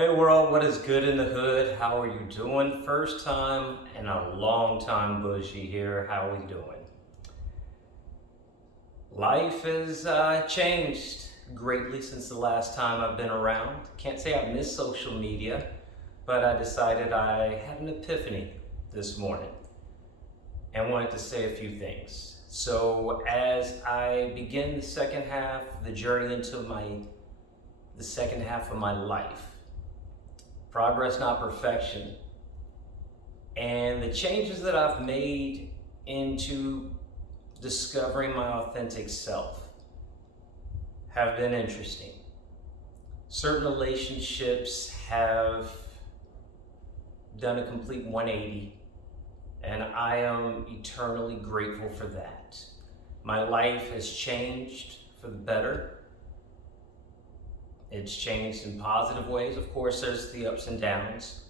Hey world, what is good in the hood? How are you doing? First time and a long time Bushy here. How are we doing? Life has changed greatly since the last time I've been around. Can't say I've missed social media, but I decided I had an epiphany this morning and wanted to say a few things. So as I begin the second half, the journey into the second half of my life, progress, not perfection. And the changes that I've made into discovering my authentic self have been interesting. Certain relationships have done a complete 180, and I am eternally grateful for that. My life has changed for the better. It's changed in positive ways. Of course, there's the ups and downs,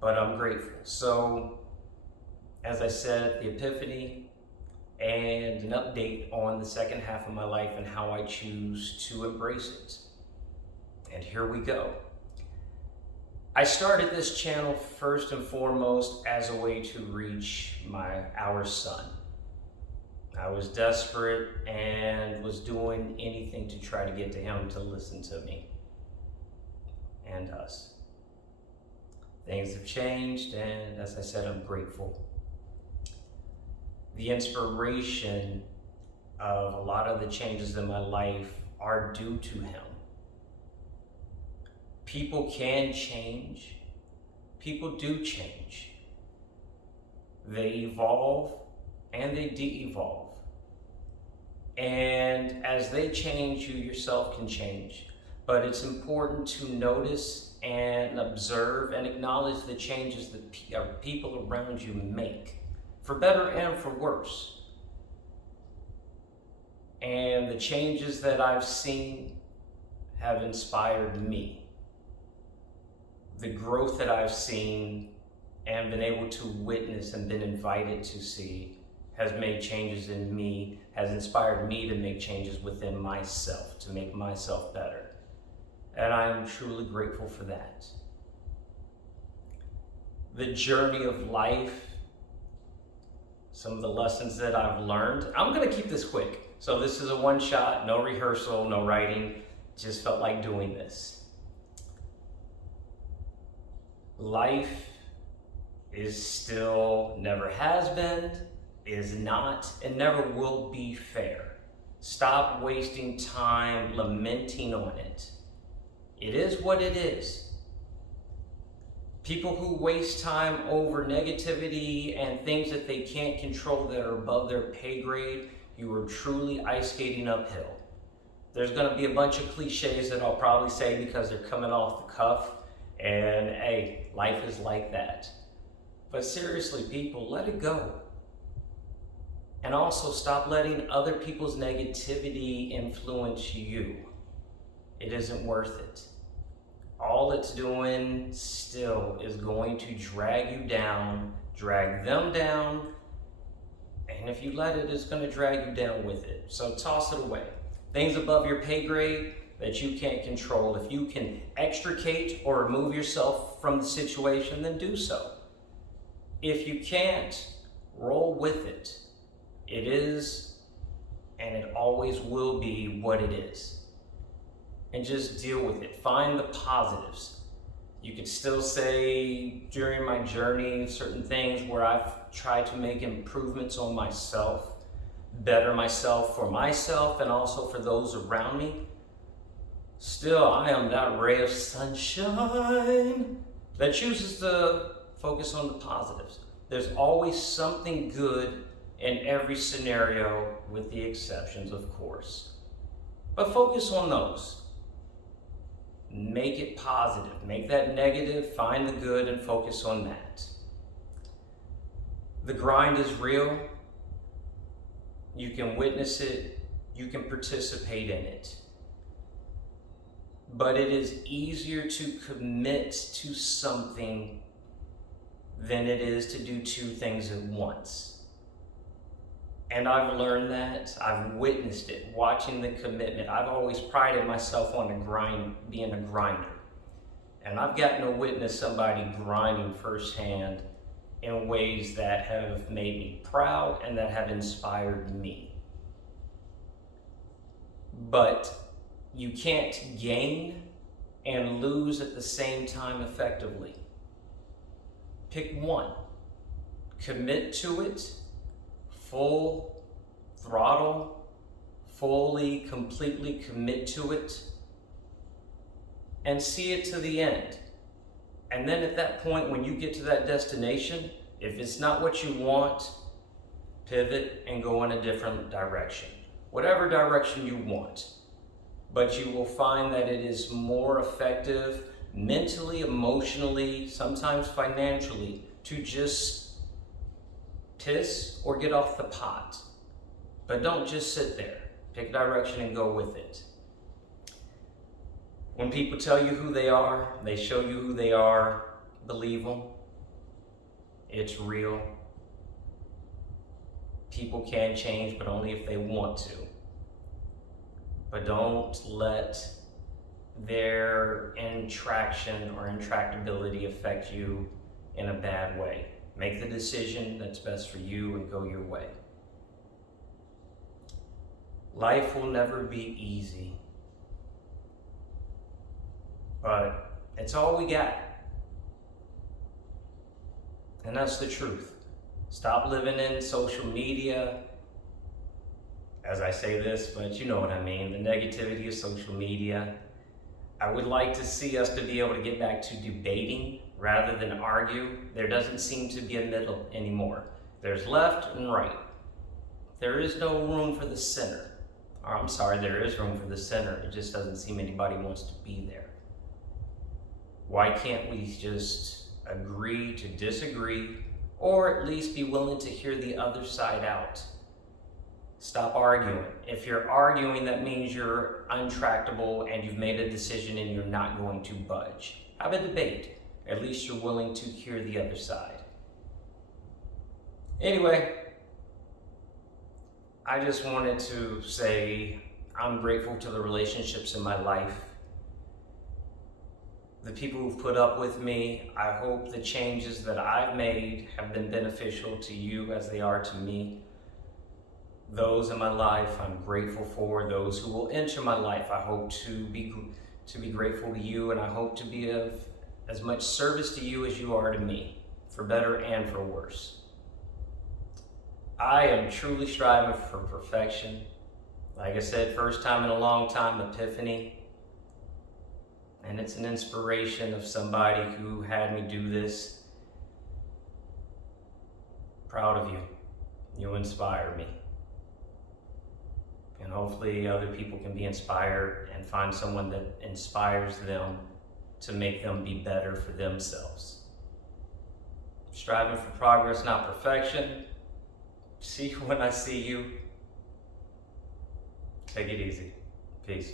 but I'm grateful. So, as I said, the epiphany and an update on the second half of my life and how I choose to embrace it. And here we go. I started this channel first and foremost as a way to reach our son. I was desperate and was doing anything to try to get to him to listen to me and us. Things have changed, and as I said, I'm grateful. The inspiration of a lot of the changes in my life are due to him. People can change. People do change. They evolve and they de-evolve. And as they change, you yourself can change. But it's important to notice and observe and acknowledge the changes that people around you make, for better and for worse. And the changes that I've seen have inspired me. The growth that I've seen and been able to witness and been invited to see has made changes in me, has inspired me to make changes within myself, to make myself better. And I am truly grateful for that. The journey of life, some of the lessons that I've learned. I'm gonna keep this quick. So this is a one shot, no rehearsal, no writing, just felt like doing this. Life is still, never has been, is not, and never will be fair. Stop wasting time lamenting on it. It is what it is. People who waste time over negativity and things that they can't control that are above their pay grade, you are truly ice skating uphill. There's gonna be a bunch of cliches that I'll probably say because they're coming off the cuff, and hey, life is like that. But seriously, people, let it go. And also stop letting other people's negativity influence you. It isn't worth it. All it's doing still is going to drag you down, drag them down, and if you let it, it's going to drag you down with it. So toss it away. Things above your pay grade that you can't control. If you can extricate or remove yourself from the situation, then do so. If you can't, roll with it. It is, and it always will be what it is. And just deal with it. Find the positives. You could still say during my journey certain things where I've tried to make improvements on myself, better myself for myself and also for those around me. Still, I am that ray of sunshine that chooses to focus on the positives. There's always something good in every scenario, with the exceptions, of course. But focus on those. Make it positive. Make that negative, find the good, and focus on that. The grind is real. You can witness it. You can participate in it. But it is easier to commit to something than it is to do two things at once. And I've learned that, I've witnessed it, watching the commitment. I've always prided myself on the grind, being a grinder. And I've gotten to witness somebody grinding firsthand in ways that have made me proud and that have inspired me. But you can't gain and lose at the same time effectively. Pick one. Commit to it, full throttle, fully, completely commit to it, and see it to the end. And then at that point, when you get to that destination, if it's not what you want, pivot and go in a different direction. Whatever direction you want. But you will find that it is more effective mentally, emotionally, sometimes financially, to just piss or get off the pot. But don't just sit there. Pick a direction and go with it. When people tell you who they are, they show you who they are, believe them. It's real. People can change, but only if they want to. But don't let their intraction or intractability affect you in a bad way. Make the decision that's best for you and go your way. Life will never be easy, but it's all we got. And that's the truth. Stop living in social media. As I say this, but you know what I mean, the negativity of social media. I would like to see us to be able to get back to debating rather than argue. There doesn't seem to be a middle anymore. There's left and right. There is no room for the center. Or I'm sorry, there is room for the center. It just doesn't seem anybody wants to be there. Why can't we just agree to disagree, or at least be willing to hear the other side out? Stop arguing. If you're arguing, that means you're untractable and you've made a decision and you're not going to budge. Have a debate. At least you're willing to hear the other side. Anyway, I just wanted to say I'm grateful to the relationships in my life. The people who've put up with me. I hope the changes that I've made have been beneficial to you as they are to me. Those in my life I'm grateful for. Those who will enter my life, I hope to be grateful to you, and I hope to be of as much service to you as you are to me, for better and for worse. I am truly striving for perfection. Like I said, first time in a long time, epiphany. And it's an inspiration of somebody who had me do this. Proud of you. You inspire me. And hopefully other people can be inspired and find someone that inspires them to make them be better for themselves. Striving for progress, not perfection. See you when I see you. Take it easy. Peace.